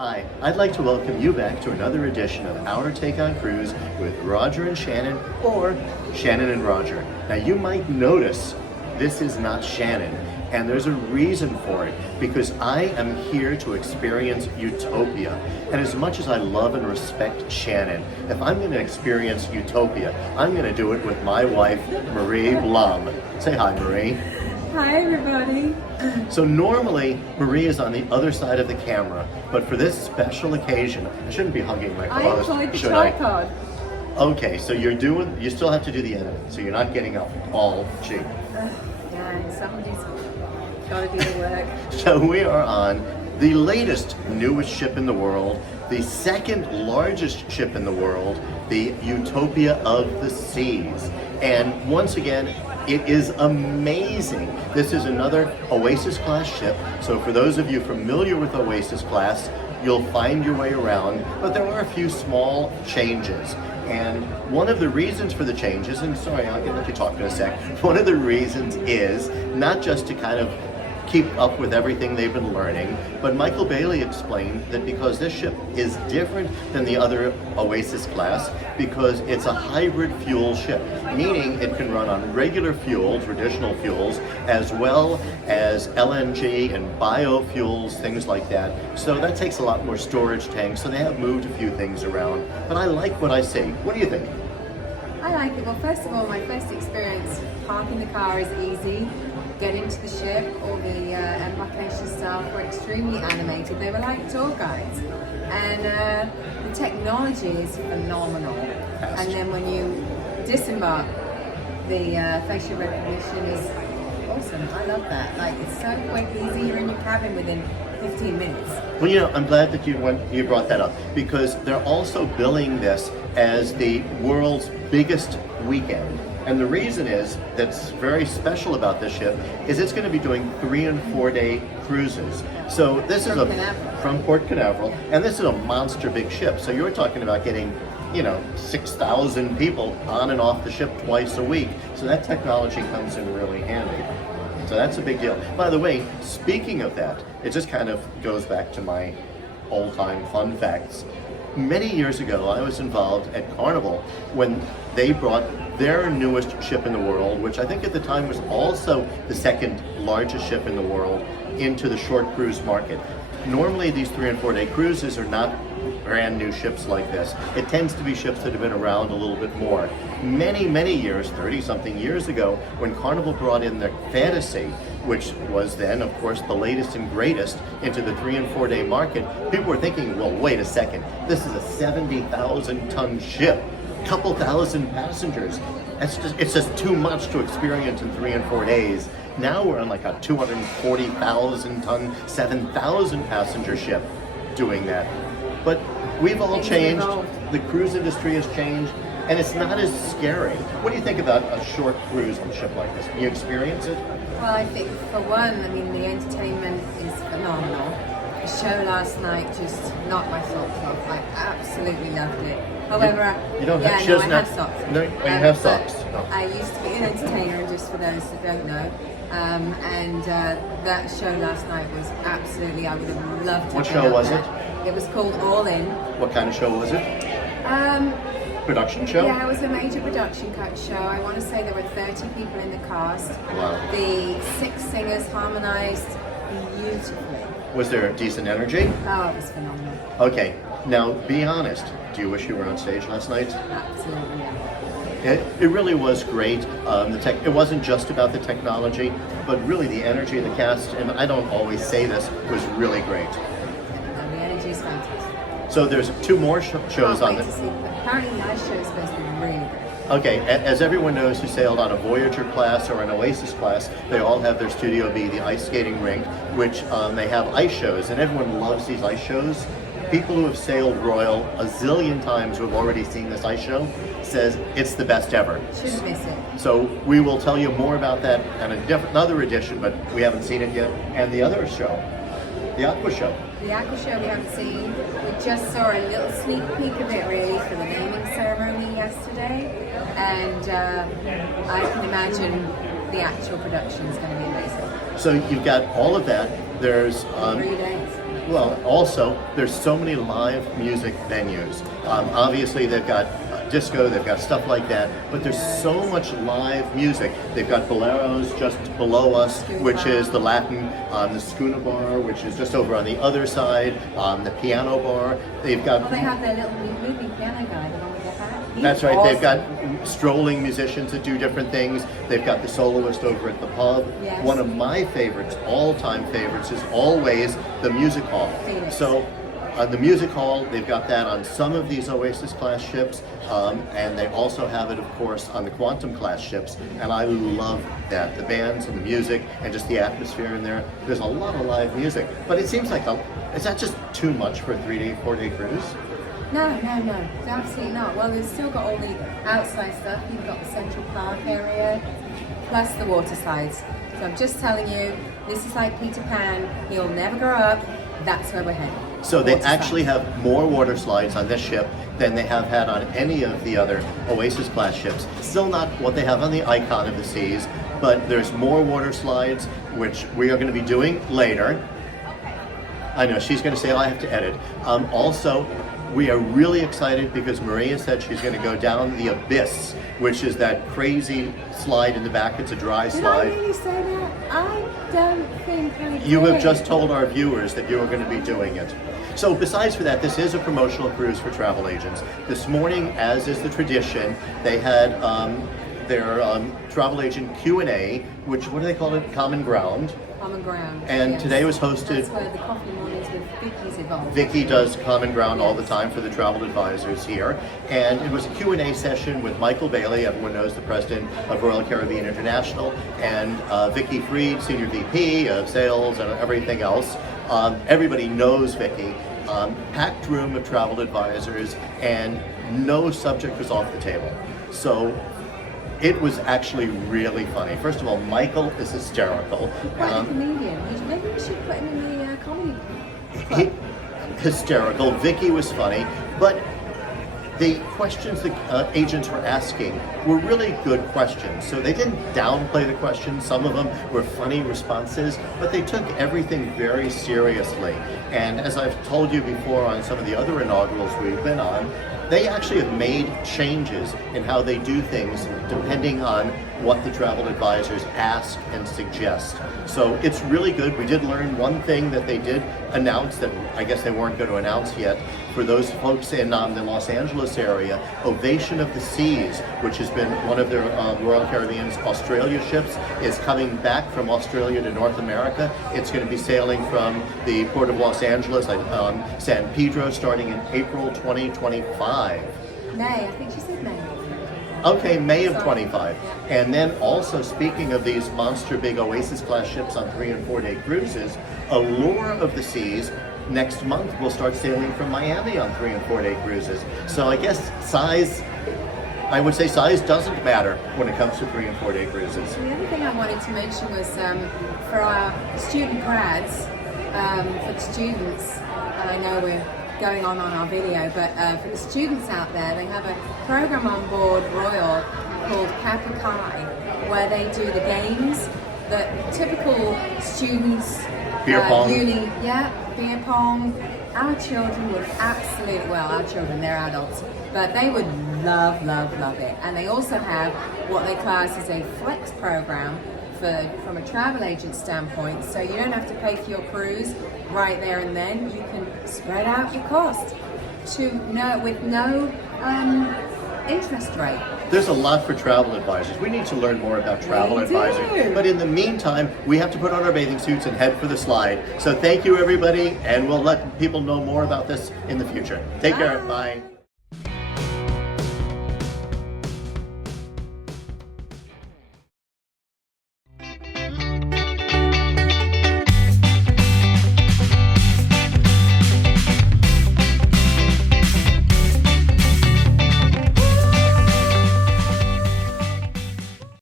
Hi, I'd like to welcome you back to another edition of Our Take on Cruise with Roger and Shannon, or Shannon and Roger. Now you might notice this is not Shannon, and there's a reason for it, because I am here to experience Utopia. And as much as I love and respect Shannon, if I'm going to experience Utopia, I'm going to do it with my wife, Marie Blum. Say hi, Marie. Hi, everybody. So normally, Marie is on the other side of the camera, but for this special occasion, I shouldn't be hugging my co-host, I employed the should tripod. Okay, so you still have to do the editing, so you're not getting up all cheap. Yeah, somebody's got to do the work. So we are on the latest, newest ship in the world, the second largest ship in the world, the Utopia of the Seas. And once again, it is amazing. This is another Oasis class ship. So for those of you familiar with Oasis class, you'll find your way around, but there are a few small changes. And one of the reasons for the changes, and sorry, I'll let you talk in a sec. One of the reasons is not just to kind of keep up with everything they've been learning, but Michael Bailey explained that because this ship is different than the other Oasis class, because it's a hybrid fuel ship, meaning it can run on regular fuel, traditional fuels, as well as LNG and biofuels, things like that. So that takes a lot more storage tanks, so they have moved a few things around. But I like what I see. What do you think? I like it. Well, first of all, my first experience parking the car is easy. Get into the ship, all the embarkation staff were extremely animated. They were like tour guides. And the technology is phenomenal. Fast. And then when you disembark, the facial recognition is awesome. I love that. Like, it's so quick, easy. You're in your cabin within 15 minutes. Well, I'm glad that you brought that up, because they're also billing this as the world's biggest weekend. And the reason is that's very special about this ship is it's going to be doing 3 and 4 day cruises. So this is from Port Canaveral, and this is a monster big ship. So you're talking about getting 6,000 people on and off the ship twice a week. So that technology comes in really handy. So that's a big deal. By the way, speaking of that, it just kind of goes back to my old-time fun facts. Many years ago, I was involved at Carnival when they brought their newest ship in the world, which I think at the time was also the second largest ship in the world, into the short cruise market. Normally, these 3 and 4 day cruises are not brand new ships like this. It tends to be ships that have been around a little bit more. Many years, 30-something years ago, when Carnival brought in their Fantasy, which was then, of course, the latest and greatest into the 3 and 4 day market, people were thinking, well, wait a second, this is a 70,000 ton ship, couple thousand passengers. It's just too much to experience in 3 and 4 days. Now we're on like a 240,000 ton, 7,000 passenger ship doing that. But we've all changed, the cruise industry has changed, and it's not as scary. What do you think about a short cruise on a ship like this? Can you experience it? Well, I think for one, the entertainment is phenomenal. The show last night just knocked my socks off. I absolutely loved it. However, you don't have, I have socks. No, you have socks. No. I used to be an entertainer, just for those that don't know. And that show last night was absolutely, I would have loved to. What show was it? It was called All In. What kind of show was it? Production show? Yeah, it was a major production show. I want to say there were 30 people in the cast. Wow. The 6 singers harmonized beautifully. Was there decent energy? Oh, it was phenomenal. Okay, now be honest. Do you wish you were on stage last night? Absolutely, yeah. It really was great. It wasn't just about the technology, but really the energy of the cast, and I don't always say this, was really great. And the energy is fantastic. So there's 2 more shows on this. Apparently that show is supposed to be really good. Okay, as everyone knows who sailed on a Voyager class or an Oasis class, they all have their Studio B, the ice skating rink, which they have ice shows, and everyone loves these ice shows. People who have sailed Royal a zillion times who have already seen this ice show says it's the best ever. Shouldn't miss it. So we will tell you more about that on another edition, but we haven't seen it yet. And the other show, the Aqua Show. The Aqua Show we haven't seen. We just saw a little sneak peek of it really for the naming ceremony yesterday. And I can imagine the actual production is going to be amazing. So you've got all of that. There's 3 days. Well, also, there's so many live music venues. Obviously, they've got disco, they've got stuff like that, but there's so much live music. They've got Boleros just below us, which is the Latin, the Schooner Bar, which is just over on the other side, the Piano Bar. They've got... Well, they have their little moving piano guy, the one with the hat. That's right. Awesome. They've got strolling musicians that do different things. They've got the soloist over at the pub. Yes. One of my favorites, all-time favorites, is always the music hall. Phoenix. So the music hall, they've got that on some of these Oasis class ships, and they also have it, of course, on the Quantum class ships. And I love that. The bands and the music and just the atmosphere in there. There's a lot of live music, but it seems like is that just too much for a 3-day, 4-day cruise? No, absolutely not. Well, they've still got all the outside stuff. You've got the Central Park area, plus the water slides. So I'm just telling you, this is like Peter Pan. He'll never grow up. That's where we're heading. So they actually have more water slides on this ship than they have had on any of the other Oasis class ships. Still not what they have on the Icon of the Seas, but there's more water slides, which we are going to be doing later. I know, she's going to say, oh, I have to edit. Also, we are really excited because Maria said she's going to go down the Abyss, which is that crazy slide in the back. It's a dry slide. Did I really say that? I don't think I did. You have just told our viewers that you are going to be doing it. So besides for that, this is a promotional cruise for travel agents. This morning, as is the tradition, they had their travel agent Q&A, which, what do they call it? Common Ground. Common Ground. And yes. today was hosted... That's where the coffee mornings with Vicky's involved. Vicky does Common Ground all the time for the travel advisors here. And it was a Q&A session with Michael Bailey, everyone knows, the president of Royal Caribbean International, and Vicky Freed, senior VP of sales and everything else. Everybody knows Vicky. Packed room of travel advisors, and no subject was off the table. So it was actually really funny. First of all, Michael is hysterical. Quite a comedian. Maybe we should put him in the comedy club. Hysterical. Vicky was funny, but the questions the agents were asking were really good questions. So they didn't downplay the questions. Some of them were funny responses, but they took everything very seriously. And as I've told you before on some of the other inaugurals we've been on, they actually have made changes in how they do things depending on what the travel advisors ask and suggest. So it's really good. We did learn one thing that they did announce that I guess they weren't going to announce yet. For those folks in the Los Angeles area, Ovation of the Seas, which has been one of their Royal Caribbean's Australia ships, is coming back from Australia to North America. It's going to be sailing from the Port of Los Angeles, San Pedro, starting in April 2025. May, I think she said May. Okay, May of 25. And then also, speaking of these monster big Oasis class ships on 3- and 4-day cruises, Allure of the Seas next month will start sailing from Miami on 3- and 4-day cruises. So I guess size, I would say size doesn't matter when it comes to 3- and 4-day cruises. The other thing I wanted to mention was for our student grads, for the students, I know we're going on our video, but for the students out there, they have a program on board Royal called Kappa Kai, where they do the games that typical students, beer pong. Beer pong. Our children would absolutely, well, our children, they're adults, but they would love it. And they also have what they class as a flex program from a travel agent standpoint, so you don't have to pay for your cruise right there and then. You can spread out your cost with no interest rate. There's a lot for travel advisors. We need to learn more about travel advisors. But in the meantime, we have to put on our bathing suits and head for the slide. So thank you, everybody, and we'll let people know more about this in the future. Take care. Bye.